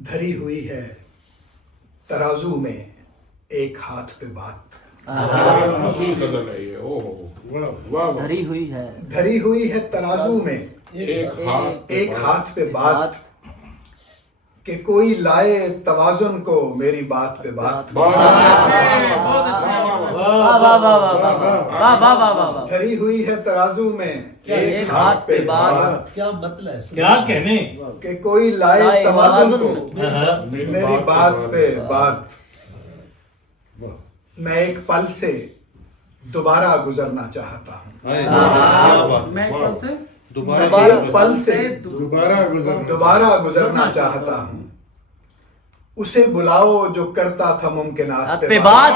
धरी हुई है तराजू में एक हाथ पे बात। बदल है ये। ओहो वाह वाह। धरी हुई है, धरी हुई है तराजू में एक हाथ पे बात, कि कोई लाए तवाजुन को मेरी बात पे बात। वाह वाह वाह वाह वाह वाह। धरी हुई है तराजू में एक हाथ पे बात। क्या मतलब है? क्या कहने? कि कोई लाए तवाजुन को मेरी बात पे बात। मैं एक पल से दोबारा गुजरना चाहता हूँ। मैं कल से मैं एक पल से दोबारा दोबारा गुजरना चाहता हूँ। उसे बुलाओ जो करता था मुमकिनात पे बात।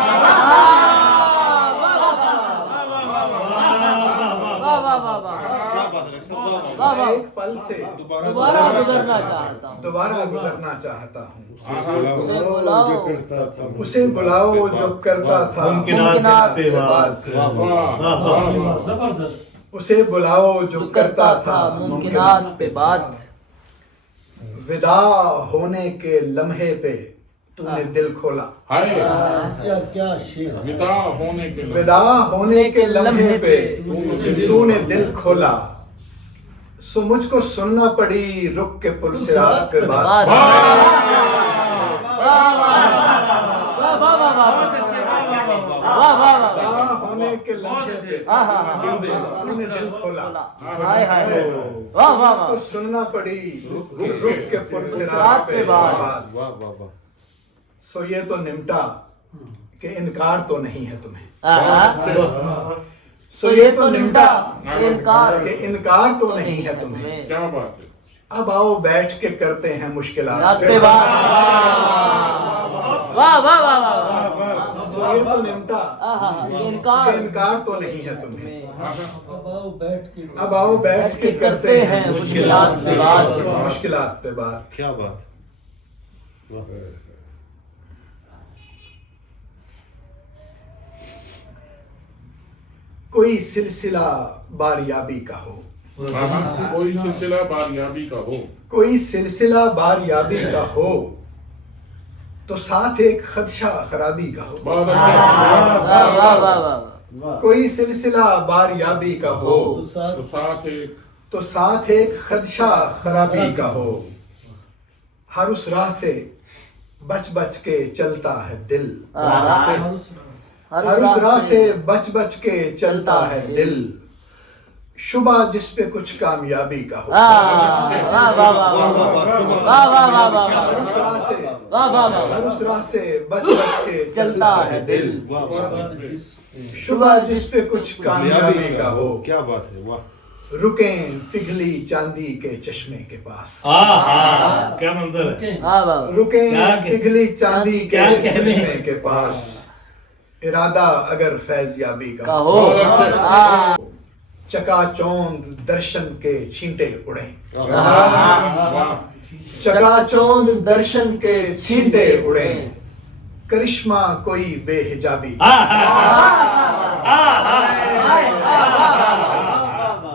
मैं एक पल से दोबारा गुजरना चाहता हूँ, दोबारा गुजरना चाहता हूँ। करता उसे बुलाओ जो करता था मुमकिनात पे बात। जबरदस्त। उसे बुलाओ जो करता था मुमकिनात पे बात। विदा होने के लम्हे पे तूने दिल खोला। हाय यार क्या शेर है। विदा होने के लिए विदा होने के लम्हे पे तूने दिल खोला। सो मुझको सुनना पड़ी रुक के पुल सिरात पे बात। विदा होने के लम्हे पे तूने दिल खोला। हाय हाय वाह वाह वाह। मुझको सुनना पड़ी रुक के पुल सिरात पे बात। वाह वाह वाह। सो ये तो निमटा कि इनकार तो नहीं है तुम्हें। सो ये तो निमटा इनकार कि इनकार तो नहीं है तुम्हें। क्या बात है। अब आओ बैठ के करते हैं मुश्किलात पे बात। वाह वाह वाह वाह। सो ये तो निमटा इनकार कि इनकार तो नहीं है तुम्हें। अब आओ बैठ के अब आओ बैठ के करते हैं मुश्किलात पे बात। मुश्किलात पे बात। क्या बात। कोई सिलसिला बारियाबी का हो। कोई सिलसिला बारियाबी का हो। कोई सिलसिला बारियाबी का हो तो साथ एक खदशा खराबी का हो। बहुत वाह अच्छा। वाह वाह वाह। कोई सिलसिला बारियाबी का हो तो साथ तो साथ एक तो साथ एक खदशा खराबी का हो। हर उस राह से बच बच के चलता है दिल। हर उस राह से बच बच के चलता है दिल। शुबा जिस पे कुछ कामयाबी का हो। वाह वाह वाह वाह वाह वाह वाह। हर उस राह से वाह वाह वाह। हर उस राह से बच बच के चलता है दिल। शुबा जिस पे कुछ कामयाबी का हो। क्या बात है। वाह। रुकें पिघली चांदी के चश्मे के पास। क्या मंजर है। वाह वाह। रुकें क्या कह- पिघली चांदी के क्या कहने? चश्मे के पास। इरादा अगर फैज़याबी का का हो। हो। चकाचौंध दर्शन के छींटे उड़े। वाह। चकाचौंध दर्शन के छींटे उड़े। करिश्मा कोई बेहिजाबी।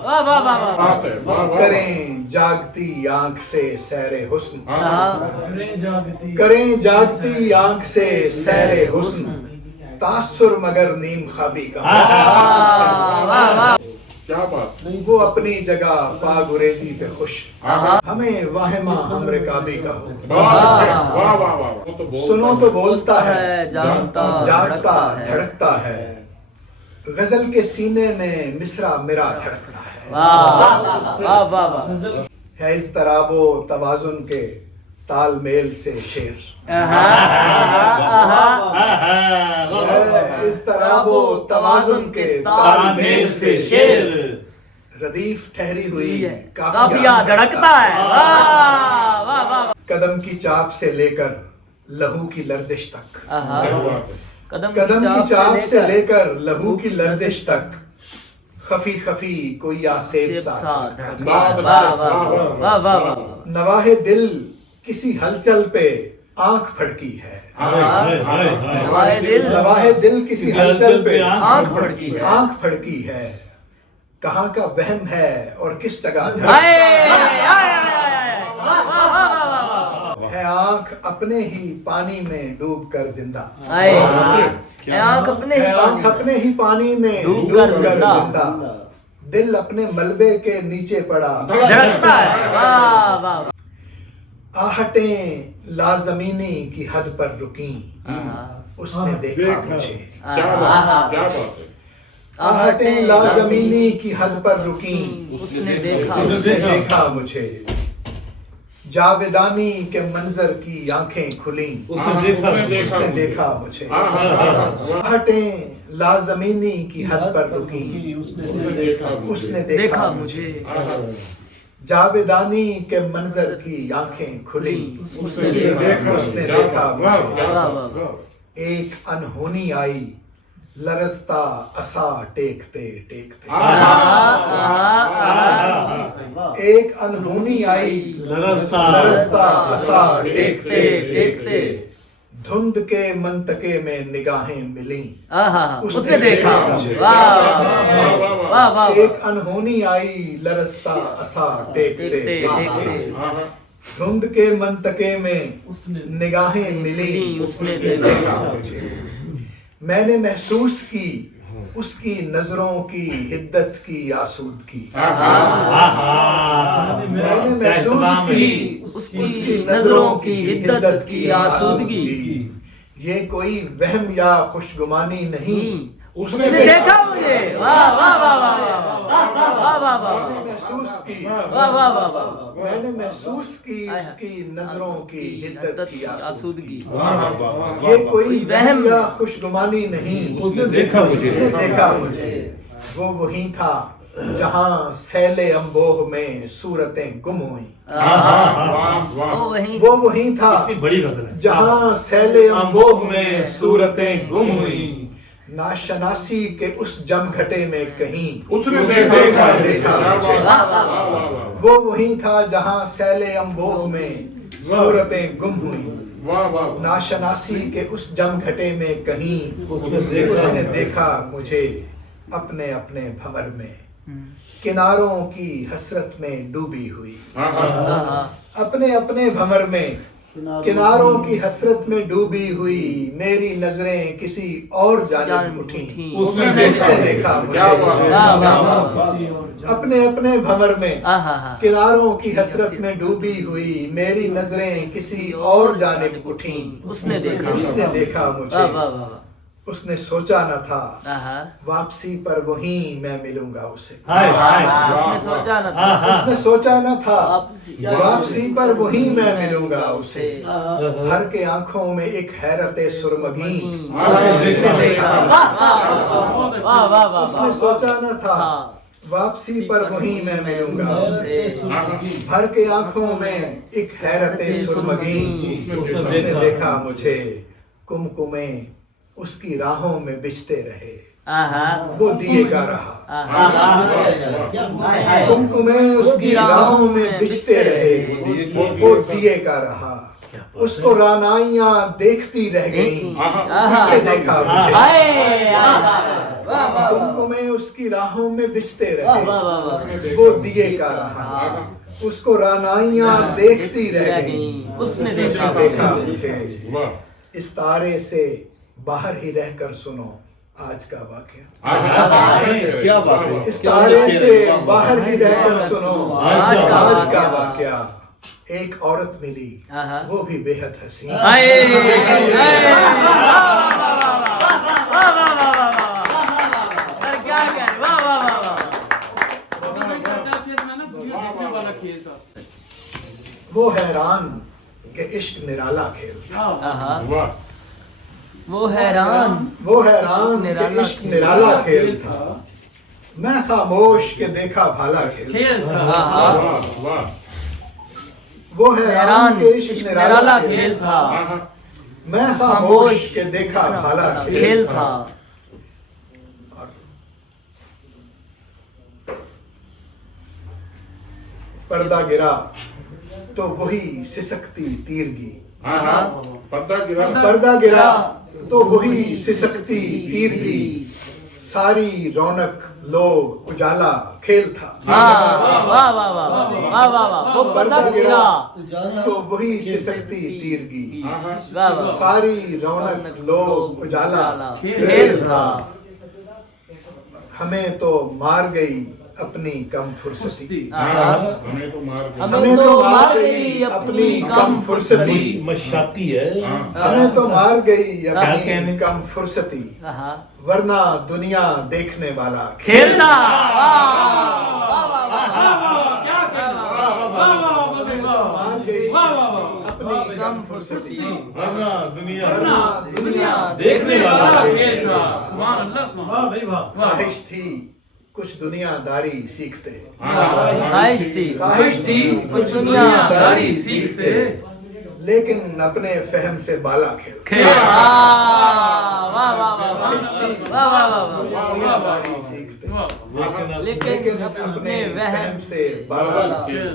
वाह वाह वाह वाह। बात है। वाह वाह। करें जागती आंख से सैरे हुस्न। करें जागती करें जागती आंख से सैरे हुस्न। तासुर मगर नीम खाबी का हो। वाह वाह। क्या बात। वो अपनी जगह पागुरेजी पे खुश। हमें वाहिमा हमरे काबी का हो। वाह वाह वाह वाह। वो तो बहुत सुनो तो बोलता है जागता जागता है। धड़कता है। गजल के सीने में मिसरा मेरा धड़कता है। वाह वाह वाह वाह। है इस तराबो तवाजुन के तालमेल से शेर। है इस तराबो तवाजुन के तालमेल से शेर। रदीफ ठहरी हुई काफिया धड़कता है। वाह वाह वाह। कदम की चाप से लेकर लहू की लर्जिश तक। क्या बात है। कदम की चाप से लेकर लहू की लर्जिश तक। खफी खफी कोई आसेब सा। बहुत वाह अच्छा। वाह वाह वाह। नवाहे दिल किसी हलचल पे आंख फड़की है। हमारे दिल नवाहे दिल किसी हलचल पे आंख फड़की है। आंख फड़की है। कहाँ का वहम है और किस जगह हाय हाय हाय हाय। वाह वाह वाह वाह। है आंख अपने ही पानी में डूब कर जिंदा, आए आंख अपने है ही आंख अपने ही पानी में डूब डूब कर कर जिंदा। जिंदा, दिल अपने मलबे के नीचे पड़ा, धड़कता है। वाह वाह वाह। आहटें लाजमीनी की हद पर रुकी, उसने देखा मुझे। क्या बात क्या बात है। आहटें लाजमीनी की हद पर रुकी, उसने देखा उसने देखा मुझे। जावेदानी के मंजर की आंखें खुली, उसने देखा उसने देखा मुझे। वाह आहटें लाजमीनी की हद पर रुकी, उसने देखा मुझे। जावेदानी के मंजर की आंखें खुली, उसने देखा मुझे। वाह वाह वाह। एक अनहोनी आई लरजता असा टेकते टेकते, एक अनहोनी आई लरजता असा टेकते टेकते, धुंध के मंतके में निगाहें मिली, उसने देखा मुझे। वाह वाह वाह। एक अनहोनी आई लरजता असा टेकते टेकते, धुंध के मंतके में निगाहें मिली, उसने देखा मुझे। मैंने महसूस की उसकी नजरों की हिद्दत की आसूदगी, मैंने महसूस की उसकी नजरों की हिद्दत की आसूदगी। ये कोई वहम या खुशगुमानी नहीं, उसने देखा मुझे। वाह वाह वाह वाह वाह वाह वाह। मैंने महसूस की वाह वाह वाह वाह। मैंने महसूस की उसकी नजरों की हिद्दत की आसूदगी। आसूदगी। ये कोई वहम या खुशगुमानी नहीं, उसने देखा मुझे। उसने देखा मुझे। वो वही था जहां सैले अंबोह में सूरतें गुम हुई, वो वहीं वो वही था कितनी बड़ी गजल है। जहां सैले अंबोह में सूरतें गुम हुई। नाशनासी के उस जमघटे में कहीं उसने देखा देखा मुझे। वाह वाह वाह। वो वही था जहां सैले अंबोह में सूरतें गुम हुई। वाह वाह। नाशनासी के उस जमघटे में कहीं उसने देखा मुझे, अपने अपने भंवर में किनारों की हसरत में डूबी हुई। अपने अपने भंवर में किनारों की हसरत में डूबी हुई, मेरी नजरें किसी और जानिब उठी, उसने देखा मुझे। वाह वाह वाह। अपने अपने भंवर में आहा हा। किनारों की हसरत में डूबी हुई, मेरी नजरें किसी और जानिब उठी, उसने देखा देखा वाह मुझे। वाह वाह। उसने सोचा न था आहा। वापसी पर वहीं मैं मिलूंगा उसे। हाय हाय। उसने सोचा न था उसने सोचा न था वापसी वापसी पर वहीं मैं मिलूंगा उसे। भर के आंखों में एक हैरत सुरमगी, उसने देखा। वाह वाह वाह। उसने सोचा न था हाँ। वापसी पर वहीं मैं मिलूंगा उसे। भर के आंखों में एक हैरत सुरमगी, उसने देखा मुझे। कुमकुमे उसकी राहों में बिछते रहे, आहा। वो दिएगा रहा। आहा। कुमकुमे उसकी राहों में बिछते रहे, वो दिए का रहा। उसको रानाइयां देखती रह गईं, उसने देखा मुझे। हाय। वाह वाह। कुमकुमे उसकी राहों में बिछते वाह वाह वाह। रहे, वो दिए का रहा। उसको रानाइयां देखती रह गईं, उसने देखा देखा मुझे। वाह। इस तारे से बाहर ही रहकर सुनो आज का वाकया। क्या बात है। इस तारे से बाहर ही रहकर सुनो आज का वाकया। एक औरत मिली, आहा। वो भी बेहद हसीन। हाय। वाह वाह वाह वाह। यार क्या कहें। वाह वाह वाह वाह। वो हैरान कि इश्क निराला खेल था। आहा। वाह। वो हैरान कि इश्क निराला खेल था। मैं खामोश के देखा भाला खेल था। आहा। वाह वाह। वो हैरान के इश्क निराला खेल था। मैं खामोश के देखा भाला खेल था। पर्दा गिरा तो वही सिसकती तीरगी। पर्दा गिरा। पर्दा गिरा तो वही सिसकती तीरगी। सारी रौनक लोग उजाला खेल था। वाह वाह वाह वाह वाह वाह वाह वो पर्दा गिरा तो वही सिसकती तीरगी। वाह वाह सारी रौनक लोग उजाला खेल था। हमें तो मार गई अपनी कम फुर्सती। हमें तो मार दिया। हमें तो मार गई अपनी कम फुर्सती। मशाती है। हमें तो मार गई अपनी कहने? कम फुर्सती, हाँ वरना दुनिया देखने वाला खेलता। वाह वाह वाह वाह क्या हमें तो मार गई अपनी कम फुर्सती, वरना दुनिया वरना दुनिया देखने वाला ख्वाहिश थी कुछ दुनियादारी सीखते। ख्वाहिश थी कुछ दुनियादारी सीखते, लेकिन अपने फहम से बाला खेलते। खेल। वाह वाह वाह वाह वाह वाह वाह कुछ वाह दुनियादारी सीखते, लेकिन अपने वहम से बाला खेल।